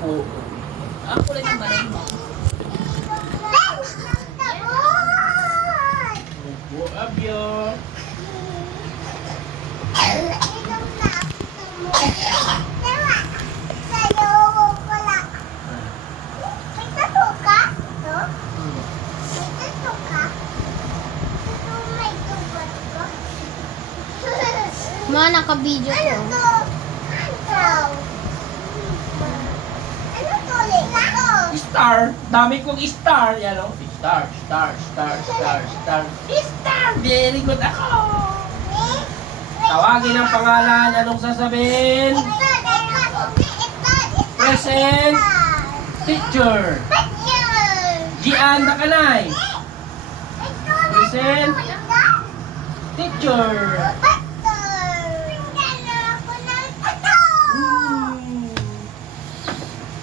Opo. Ang kulay ng balay mo. Opo, abyo. Ma, naka-video ko. Star. Dami kong star. Yan o. Star, star, star, star, star. Star. Very good ako. Tawagin ang pangalan. Anong sasabihin? Present. Teacher. Gian Bakanay. Present. Teacher.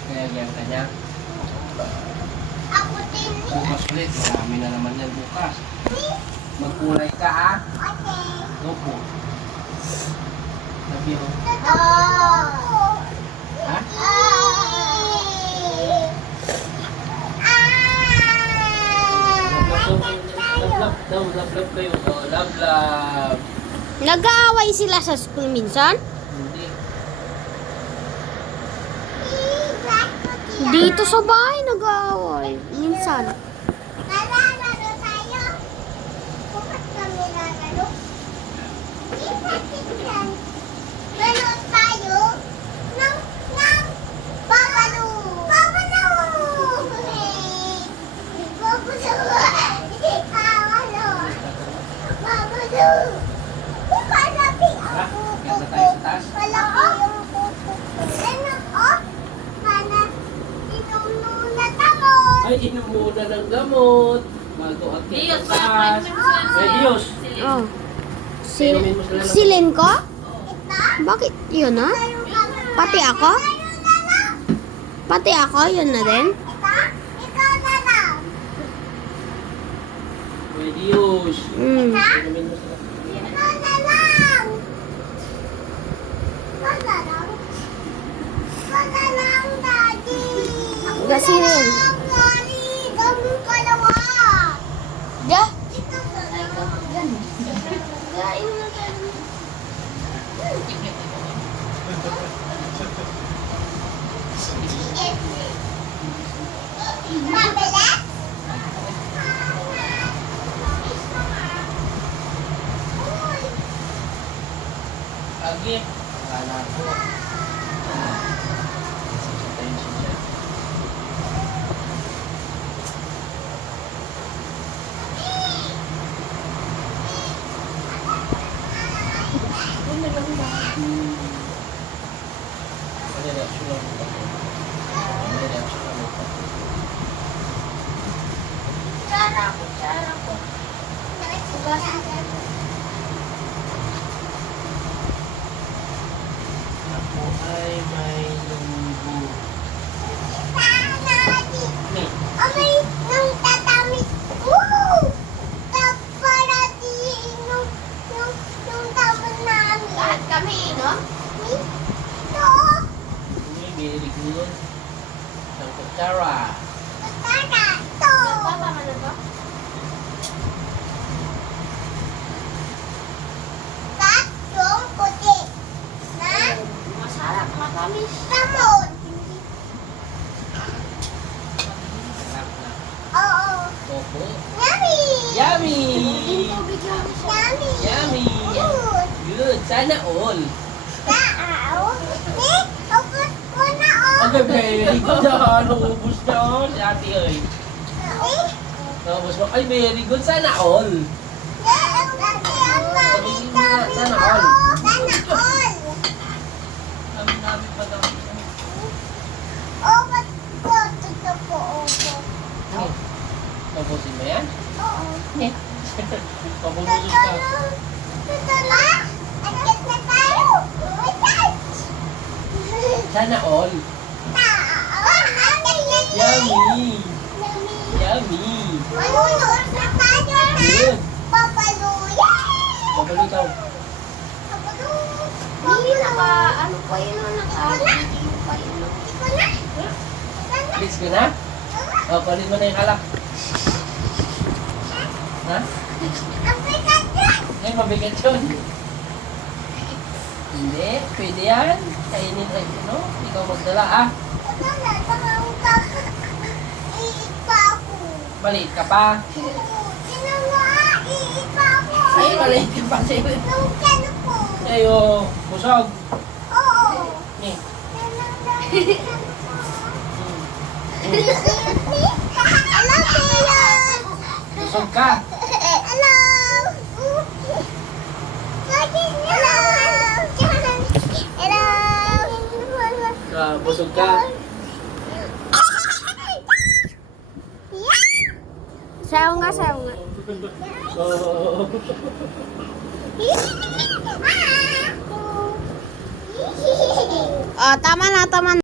Kaya yan kanya. Bukas ulit. Marami na naman yan bukas. Magkulay ka ha. Opo. Love you. Ha? Love kayo. Oh, love. Nag-aaway sila sa school minsan? Hindi. Dito sa bahay nag-aaway. Minsan. Ha? Ganda tayo sa taas. Ay, inom muna ng gamot. Bago at Diyos, taas. Ay, Diyos. Oh. Inumin mo sila ng- Silin ko? Bakit yun ha? Pati ako? Pati ako? Yun na din? Ay, Diyos. Mm. Inumin mo sila. Gasilin. Ya? Lagi. Wala po. Attention siya. Ano reaction lang po? Ano reaction lang po? Ako ay may lunggo. Ni. Lahat kami, no? Uy, very good. Ng kutsara. Tama ka na ba? Masarap, matamis. Sarap na. Opo. Yummy! Yummy! Good. Sana all. Ang very good. Naubos na oh, si ate ay. Naubos mo. Ay, very good. Sana all. Sana all. Kami namin pa daw. Tapusin mo yan? Pabunusin ka. Sana all. Yummy! Yummy! Good! Babalutaw. Mami, ano pa yun? Naka-video pa yun. Alis ko na? O, palit mo na yung alak. Ha? Ay, mabigat yun. Hindi, pwede yan. Kainin ay, ikaw magdala, ah. Maliit ka pa. Ay, maliit ka pa sa'yo. Ayo, busog. Ni. Busog ka. Busog ka. Sayaw nga, sayaw nga. Oh. Tama na, tama na.